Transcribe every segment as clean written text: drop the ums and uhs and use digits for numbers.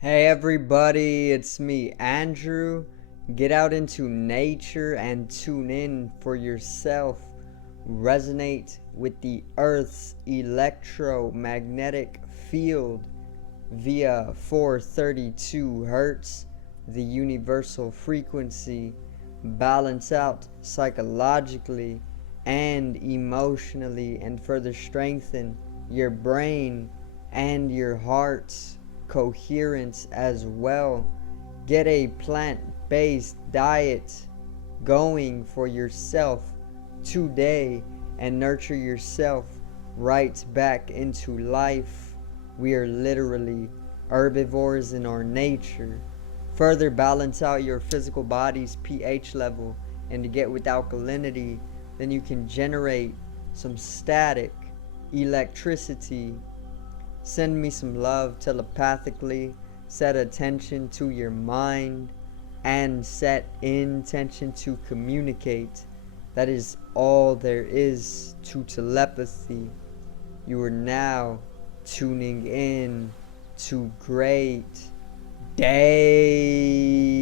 Hey everybody, it's me, Andrew. Get out into nature and tune in for yourself. Resonate with the Earth's electromagnetic field via 432 Hertz, the universal frequency. Balance out psychologically and emotionally, and further strengthen your brain and your heart's coherence as well. Get a plant-based diet going for yourself today and nurture yourself right back into life. We are literally herbivores in our nature. Further balance out your physical body's pH level, and to get with alkalinity, then you can generate some static electricity. Send me some love telepathically. Set attention to your mind and set intention to communicate. That is all there is to telepathy. You are now tuning in to great days.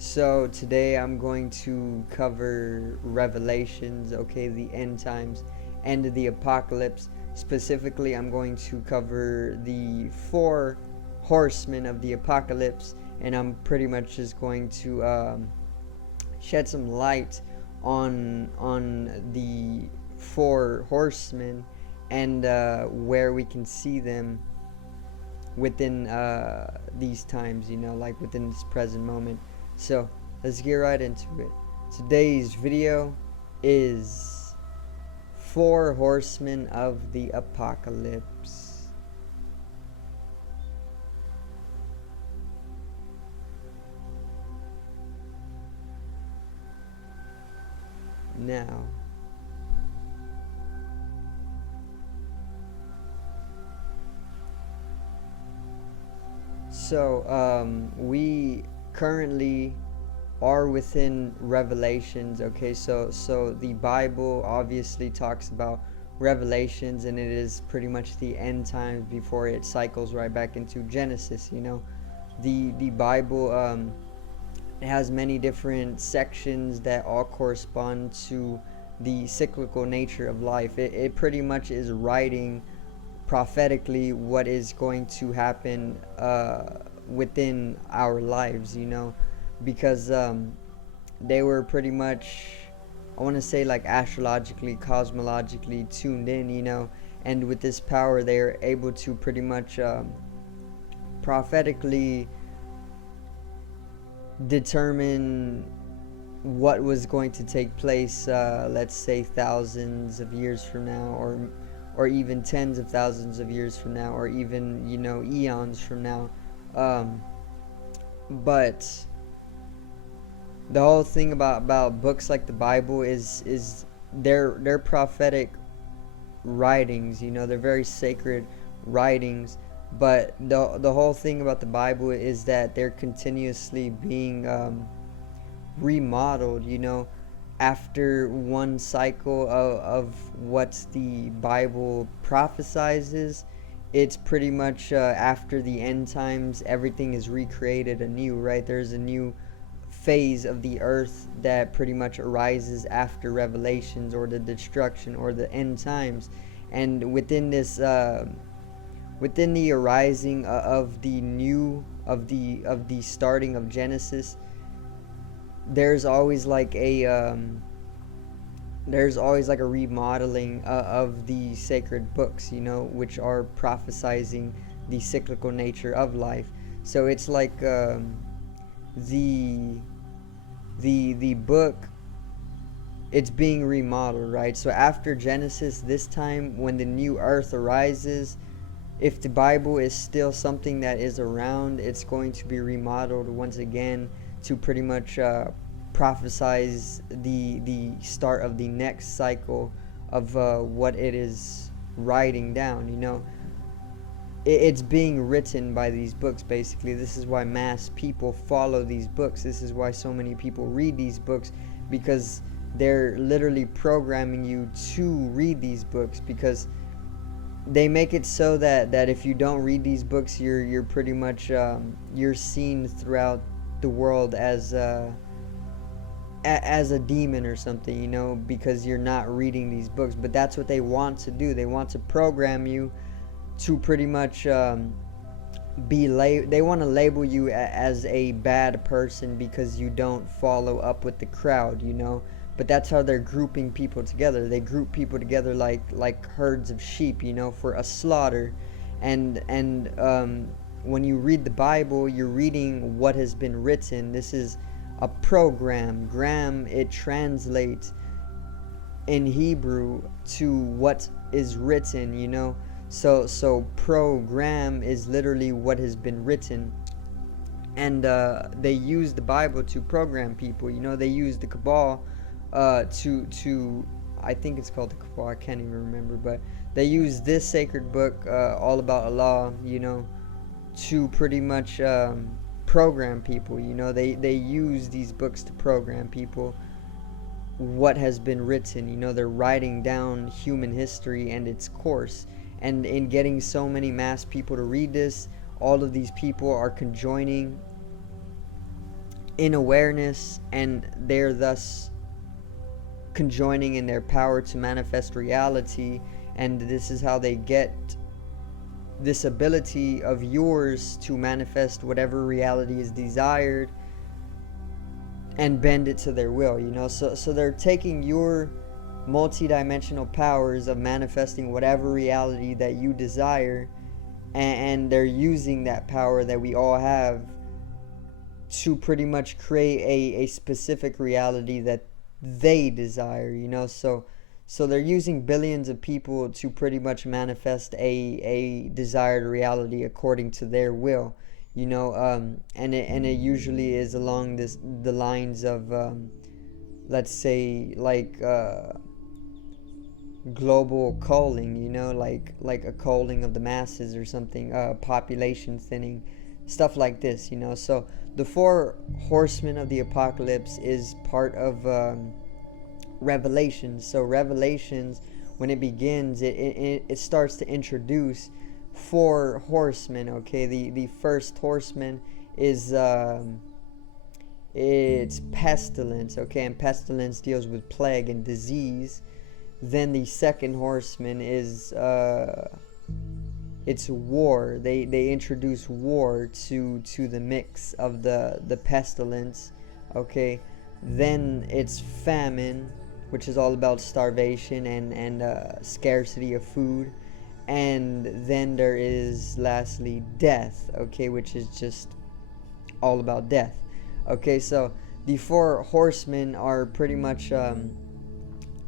So today I'm going to cover Revelations, okay, the end times, end of the apocalypse. Specifically, I'm going to cover the 4 horsemen of the apocalypse, and I'm pretty much just going to shed some light on the 4 horsemen and where we can see them within these times, like within this present moment. So let's get right into it. Today's video is 4 horsemen of the apocalypse. Now, we currently are within Revelations, okay? So the Bible obviously talks about Revelations, and it is pretty much the end times before it cycles right back into Genesis. The Bible, it has many different sections that all correspond to the cyclical nature of life. It pretty much is writing prophetically what is going to happen within our lives, because they were pretty much, I want to say, like astrologically, cosmologically tuned in, and with this power they are able to pretty much prophetically determine what was going to take place, let's say thousands of years from now, or even tens of thousands of years from now, or even eons from now. But the whole thing about books like the Bible is they're prophetic writings. They're very sacred writings. But the whole thing about the Bible is that they're continuously being remodeled, after one cycle of what the Bible prophesizes. It's pretty much after the end times, everything is recreated anew, right? There's a new phase of the earth that pretty much arises after Revelations, or the destruction, or the end times. And within this within the arising of the starting of Genesis, there's always like a remodeling of the sacred books, which are prophesizing the cyclical nature of life. So it's like the book, it's being remodeled, right? So after Genesis, this time when the new earth arises, if the Bible is still something that is around, it's going to be remodeled once again to pretty much prophesize the start of the next cycle of what it is writing down. It's being written by these books, basically. This is why mass people follow these books. This is why so many people read these books, because they're literally programming you to read these books, because they make it so that if you don't read these books, you're pretty much you're seen throughout the world as a demon or something, because you're not reading these books. But that's what they want to do. They want to program you to pretty much they want to label you as a bad person because you don't follow up with the crowd, but that's how they're grouping people together. They group people together like herds of sheep, for a slaughter. And when you read the Bible, you're reading what has been written. This is a program. Gram, it translates in Hebrew to what is written, So program is literally what has been written. And they use the Bible to program people. They use the Kabbalah to I think it's called the Kabbalah, I can't even remember, but they use this sacred book, all about Allah, to pretty much program people. They use these books to program people what has been written. They're writing down human history and its course. And in getting so many mass people to read this, all of these people are conjoining in awareness, and they're thus conjoining in their power to manifest reality. And this is how they get this ability of yours to manifest whatever reality is desired and bend it to their will. So they're taking your multi-dimensional powers of manifesting whatever reality that you desire, and they're using that power that we all have to pretty much create a specific reality that they desire. So they're using billions of people to pretty much manifest a desired reality according to their will. And it usually is along the lines of let's say like global culling, like a culling of the masses or something, population thinning, stuff like this. So the 4 horsemen of the apocalypse is part of Revelations. So Revelations, when it begins, it starts to introduce 4 horsemen. Okay, the first horseman is it's pestilence. Okay, and pestilence deals with plague and disease. Then the second horseman is it's war. They introduce war to the mix of the pestilence. Okay, then it's famine, which is all about starvation and scarcity of food. And then there is lastly death, okay, which is just all about death. Okay, so the 4 horsemen are pretty much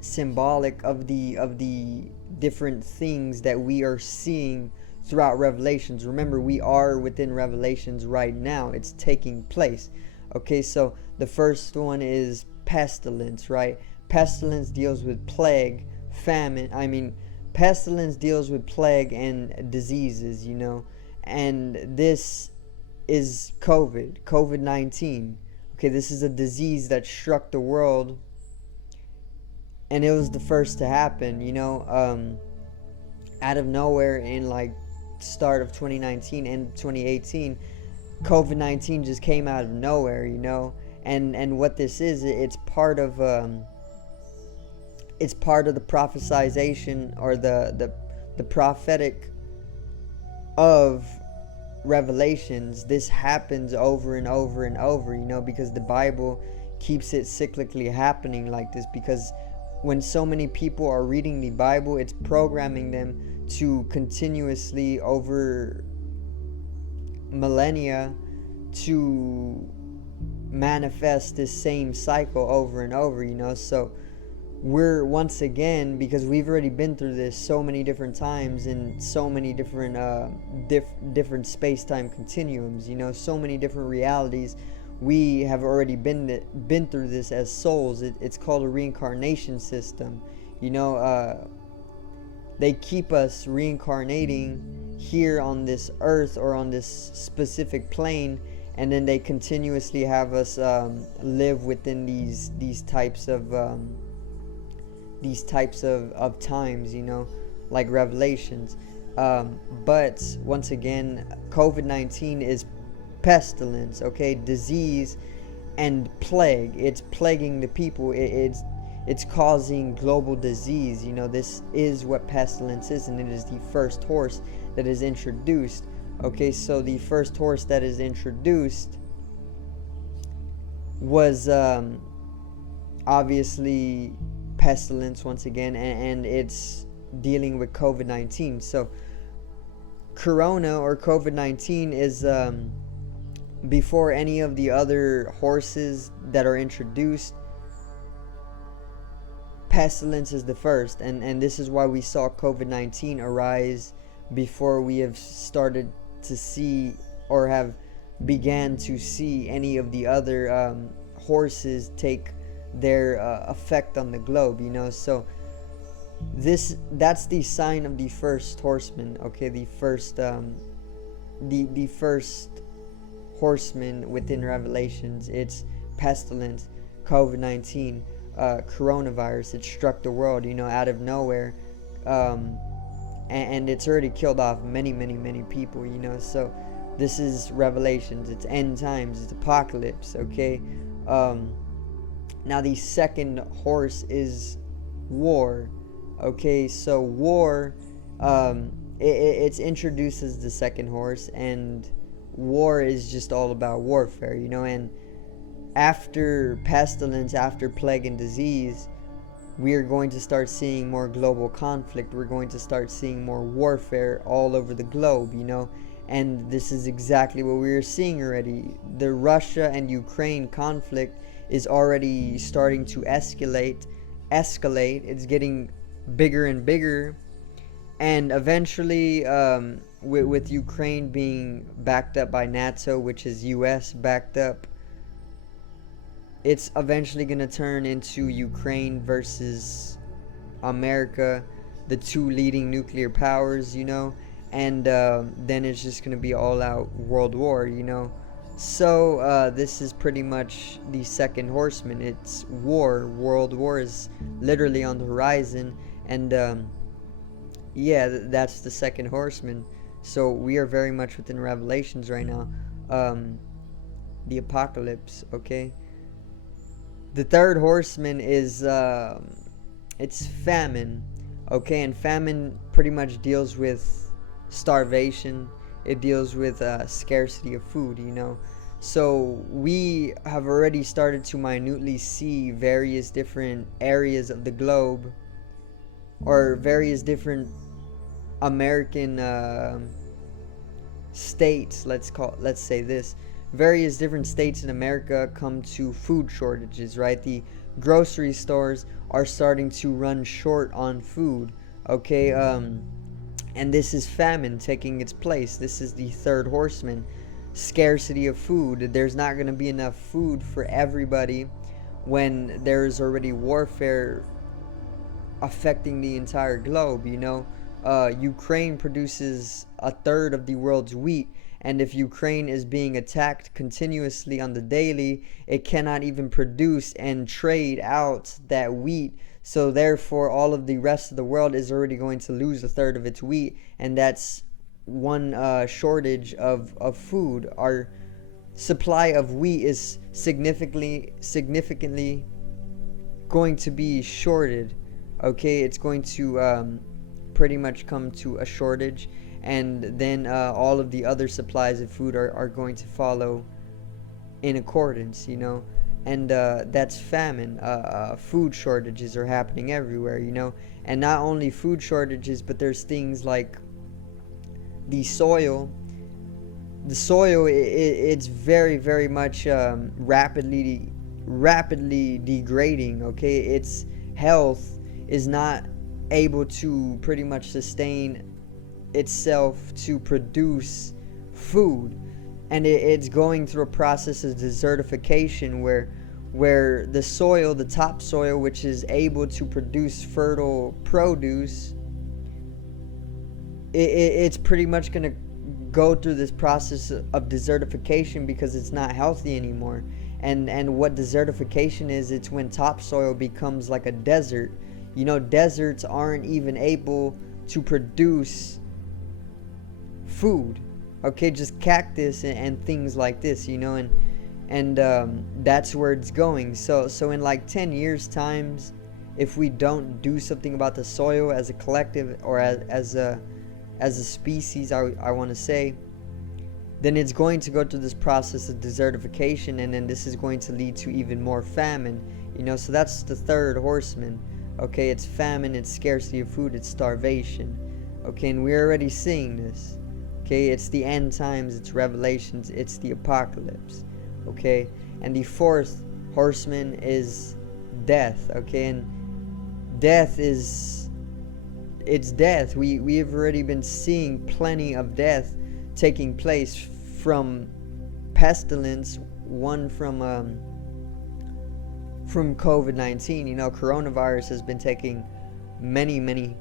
symbolic of the different things that we are seeing throughout Revelations. Remember, we are within Revelations right now. It's taking place. Okay, so the first one is pestilence, right? Pestilence deals with plague, pestilence deals with plague and diseases, and this is COVID-19. Okay, this is a disease that struck the world, and it was the first to happen, out of nowhere in like start of 2019 and 2018. COVID-19 just came out of nowhere, and what this is, it's part of the prophesization, or the prophetic of Revelations. This happens over and over and over, because the Bible keeps it cyclically happening like this, because when so many people are reading the Bible, it's programming them to continuously over millennia to manifest this same cycle over and over, so we're once again, because we've already been through this so many different times in so many different different space-time continuums, so many different realities. We have already been through this as souls. It's called a reincarnation system. They keep us reincarnating here on this earth or on this specific plane, and then they continuously have us live within these types of times, like revelations. But once again, COVID-19 is pestilence, okay, disease and plague. It's plaguing the people. It's causing global disease. This is what pestilence is, and it is the first horse that is introduced. Okay, so the first horse that is introduced was obviously pestilence once again, and it's dealing with COVID-19. So Corona or COVID-19 is before any of the other horses that are introduced. Pestilence is the first, and this is why we saw COVID-19 arise before we have started to see or have began to see any of the other horses take their effect on the globe. So that's the sign of the first horseman. Okay, the first horseman within Revelations. It's pestilence, COVID-19, coronavirus. It struck the world, out of nowhere, and it's already killed off many people. So this is Revelations. It's end times. It's apocalypse. Okay. Now the second horse is war. Okay, so war, it's introduced as the second horse, and war is just all about warfare, and after pestilence, after plague and disease, we are going to start seeing more global conflict. We're going to start seeing more warfare all over the globe, and this is exactly what we are seeing already. The Russia and Ukraine conflict is already starting to escalate. It's getting bigger and bigger, and eventually with Ukraine being backed up by NATO, which is US backed up, it's eventually going to turn into Ukraine versus America, the two leading nuclear powers, and then it's just going to be all out world war. So this is pretty much the second horseman. It's war. World war is literally on the horizon, and that's the second horseman. So we are very much within Revelations right now. The apocalypse. Okay. The third horseman is it's famine. Okay, and famine pretty much deals with starvation. It deals with scarcity of food. So we have already started to minutely see various different areas of the globe, or various different American states, let's say this, various different states in America come to food shortages, right? The grocery stores are starting to run short on food. Okay, and this is famine taking its place. This is the third horseman. Scarcity of food. There's not going to be enough food for everybody when there's already warfare affecting the entire globe. Ukraine produces a third of the world's wheat, and if Ukraine is being attacked continuously on the daily, it cannot even produce and trade out that wheat. So therefore all of the rest of the world is already going to lose a third of its wheat, and that's one shortage of food. Our supply of wheat is significantly going to be shorted. Okay, it's going to pretty much come to a shortage, and then all of the other supplies of food are going to follow in accordance, and that's famine. Food shortages are happening everywhere, and not only food shortages, but there's things like the soil. It's very much rapidly degrading. Okay, its health is not able to pretty much sustain itself to produce food, and it's going through a process of desertification where the soil, the topsoil, which is able to produce fertile produce, it's pretty much going to go through this process of desertification because it's not healthy anymore. And what desertification is, it's when topsoil becomes like a desert. Deserts aren't even able to produce food, okay, just cactus and things like this, and that's where it's going. So in like 10 years times, if we don't do something about the soil as a collective, or as a species, I want to say, then it's going to go through this process of desertification, and then this is going to lead to even more famine. So that's the third horseman. Okay, it's famine, it's scarcity of food, it's starvation. Okay, and we're already seeing this. Okay, it's the end times, it's Revelations, it's the apocalypse. Okay, and the fourth horseman is death. Okay, and death it's death. We have already been seeing plenty of death taking place from pestilence, one from COVID-19. Coronavirus has been taking many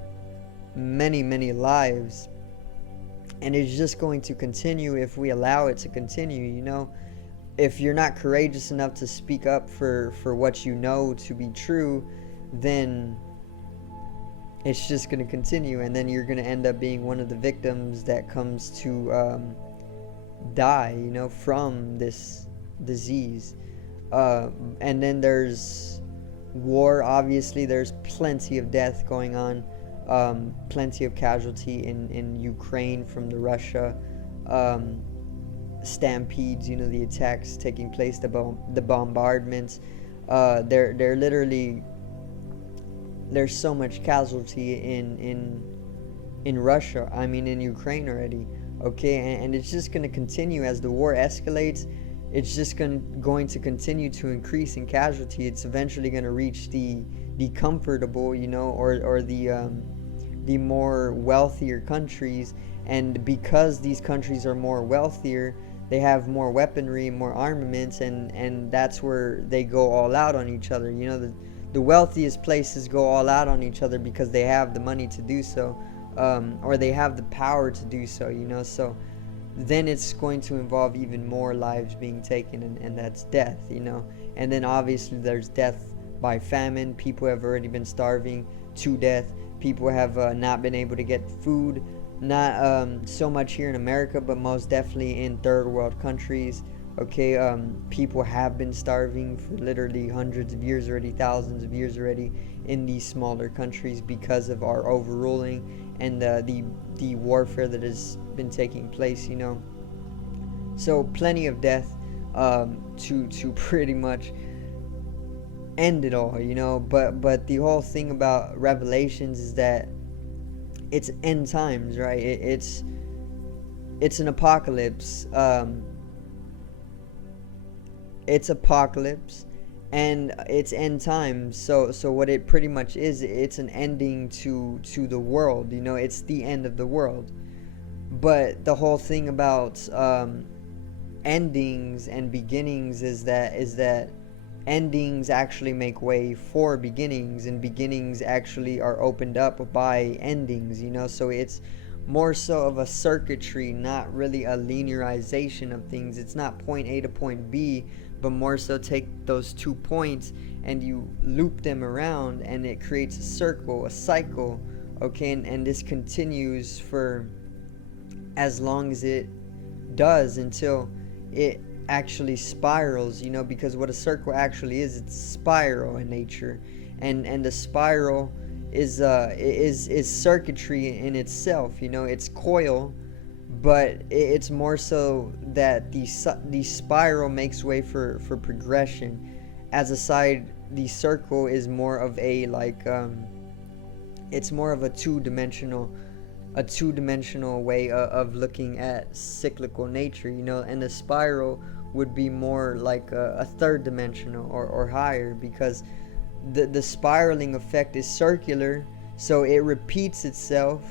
lives, and it's just going to continue if we allow it to continue. If you're not courageous enough to speak up for what you know to be true, then it's just going to continue, and then you're going to end up being one of the victims that comes to die, from this disease. And then there's war. Obviously, there's plenty of death going on, plenty of casualty in Ukraine from the Russia stampedes, the attacks taking place, the bombardments. They're literally, there's so much casualty in Russia, in Ukraine already. Okay, and it's just going to continue as the war escalates. It's just going to continue to increase in casualty. It's eventually going to reach the comfortable, or the more wealthier countries. And because these countries are more wealthier, they have more weaponry, more armaments, and that's where they go all out on each other. The wealthiest places go all out on each other because they have the money to do so, or they have the power to do so. So then it's going to involve even more lives being taken, and that's death. And then obviously there's death by famine. People have already been starving to death. People have not been able to get food. Not so much here in America, but most definitely in third world countries. Okay, people have been starving for literally hundreds of years already, thousands of years already in these smaller countries because of our overruling and the warfare that has been taking place. So plenty of death to pretty much end it all. But the whole thing about Revelations is that it's end times, right? It's an apocalypse. It's apocalypse, and it's end times. So what it pretty much is, it's an ending to the world. It's the end of the world. But the whole thing about endings and beginnings is that endings actually make way for beginnings, and beginnings actually are opened up by endings. So it's more so of a circuitry, not really a linearization of things. It's not point A to point B, but more so take those 2 points and you loop them around, and it creates a circle, a cycle. Okay, and this continues for as long as it does, until it actually spirals, because what a circle actually is, it's spiral in nature, and the spiral is circuitry in itself. It's coil, but it's more so that the spiral makes way for progression. As a side, the circle is more of a it's more of a two-dimensional way of looking at cyclical nature, and the spiral would be more like a third dimensional or higher, because the spiraling effect is circular, so it repeats itself,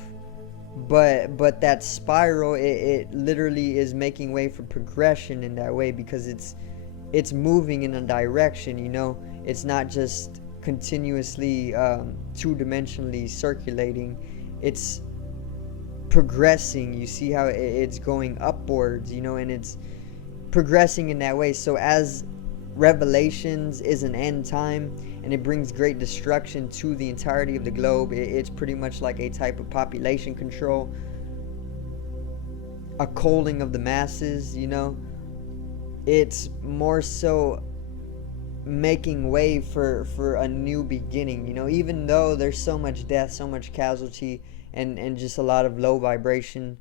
but that spiral, it literally is making way for progression in that way, because it's moving in a direction. It's not just continuously two-dimensionally circulating. It's progressing. You see how it's going upwards, and it's progressing in that way. So as Revelations is an end time and it brings great destruction to the entirety of the globe, it's pretty much like a type of population control, a culling of the masses. It's more so making way for a new beginning. Even though there's so much death, so much casualty, and just a lot of low vibration,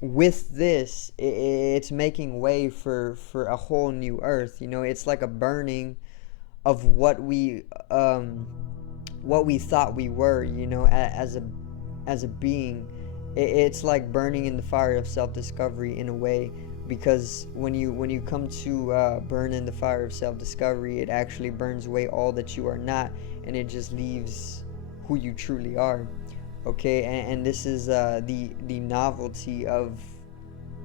with this, it's making way for a whole new earth. It's like a burning of what we thought we were, as a being. It's like burning in the fire of self-discovery in a way, because when you come to burn in the fire of self-discovery, it actually burns away all that you are not, and it just leaves who you truly are. Okay, and this is the novelty of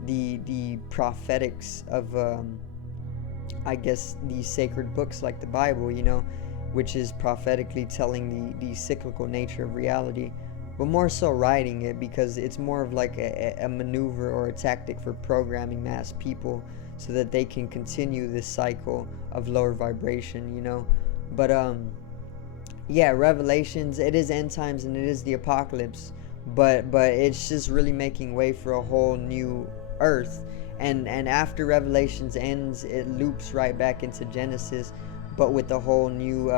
the prophetics of I guess these sacred books like the Bible, which is prophetically telling the cyclical nature of reality, but more so writing it, because it's more of like a maneuver or a tactic for programming mass people so that they can continue this cycle of lower vibration. But yeah, Revelations, it is end times and it is the apocalypse, but it's just really making way for a whole new earth. And after Revelations ends, it loops right back into Genesis, but with a whole new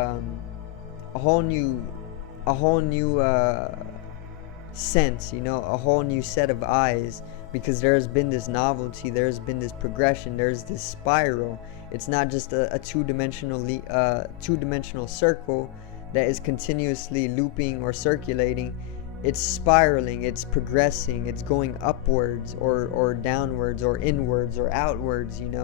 sense, a whole new set of eyes, because there's been this novelty, there's been this progression, there's this spiral. It's not just a two-dimensional circle that is continuously looping or circulating. It's spiraling, it's progressing, it's going upwards or downwards or inwards or outwards. And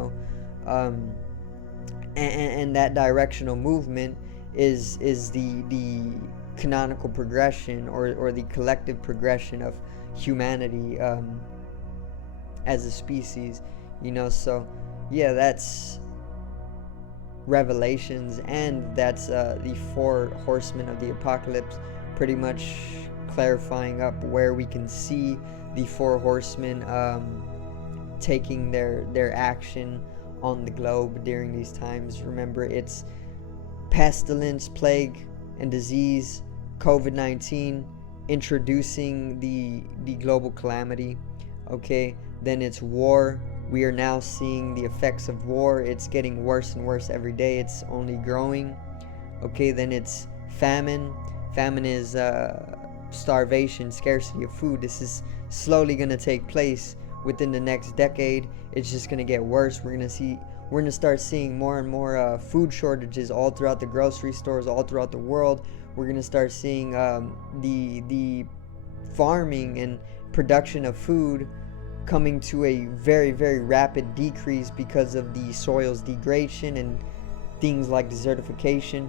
that directional movement is the canonical progression, or the collective progression of humanity as a species. So yeah, that's Revelations, and that's the four horsemen of the apocalypse, pretty much clarifying up where we can see the four horsemen taking their action on the globe during these times. Remember, it's pestilence, plague, and disease, COVID-19, introducing the global calamity. Okay, then it's war. We are now seeing the effects of war. It's getting worse and worse every day. It's only growing. Okay, then it's famine. Famine is starvation, scarcity of food. This is slowly going to take place within the next decade. It's just going to get worse. We're going to start seeing more and more food shortages all throughout the grocery stores, all throughout the world. We're going to start seeing the farming and production of food coming to a very, very rapid decrease because of the soil's degradation and things like desertification.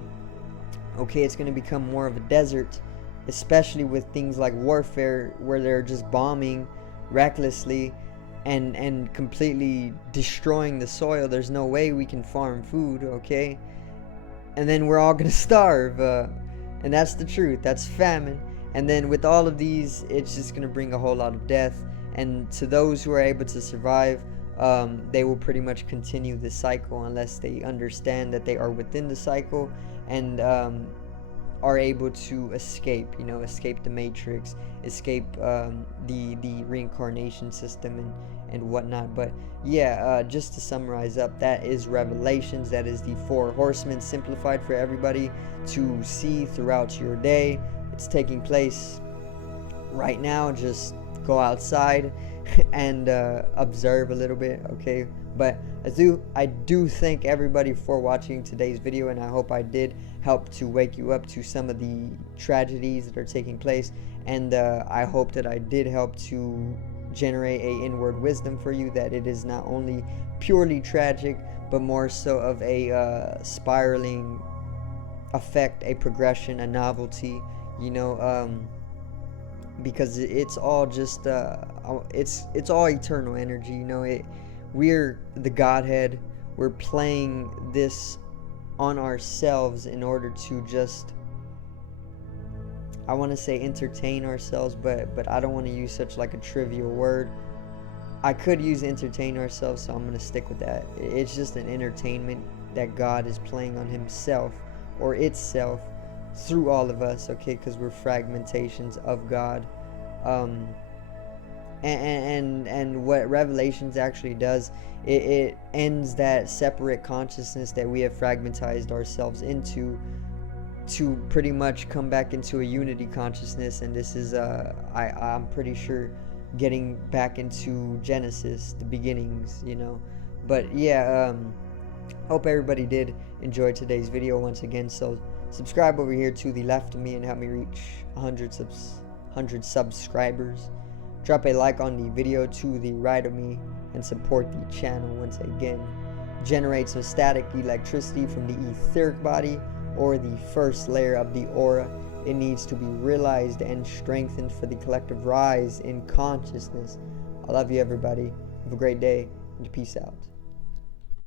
Okay, it's going to become more of a desert, especially with things like warfare, where they're just bombing recklessly and completely destroying the soil. There's no way we can farm food, okay? And then we're all going to starve, and that's the truth. That's famine. And then with all of these, it's just going to bring a whole lot of death. And to those who are able to survive, they will pretty much continue this cycle unless they understand that they are within the cycle and are able to escape the matrix, escape the reincarnation system and whatnot. But yeah, just to summarize up, that is Revelations. That is the four horsemen simplified for everybody to see throughout your day. It's taking place right now. Just go outside and observe a little bit, okay? But I do thank everybody for watching today's video, and I hope I did help to wake you up to some of the tragedies that are taking place, and I hope that I did help to generate a inward wisdom for you, that it is not only purely tragic, but more so of a spiraling effect, a progression, a novelty, because it's all just it's all eternal energy. We're the Godhead. We're playing this on ourselves in order to just I want to say entertain ourselves, but I don't want to use such like a trivial word. I could use entertain ourselves, so I'm going to stick with that. It's just an entertainment that God is playing on himself or itself through all of us, okay, because we're fragmentations of God. um, and what Revelations actually does, it ends that separate consciousness that we have fragmentized ourselves into, to pretty much come back into a unity consciousness. And this is I'm pretty sure getting back into Genesis, the beginnings, but yeah, hope everybody did enjoy today's video once again. So subscribe over here to the left of me and help me reach 100 subscribers. Drop a like on the video to the right of me and support the channel once again. Generate some static electricity from the etheric body, or the first layer of the aura. It needs to be realized and strengthened for the collective rise in consciousness. I love you, everybody. Have a great day, and peace out.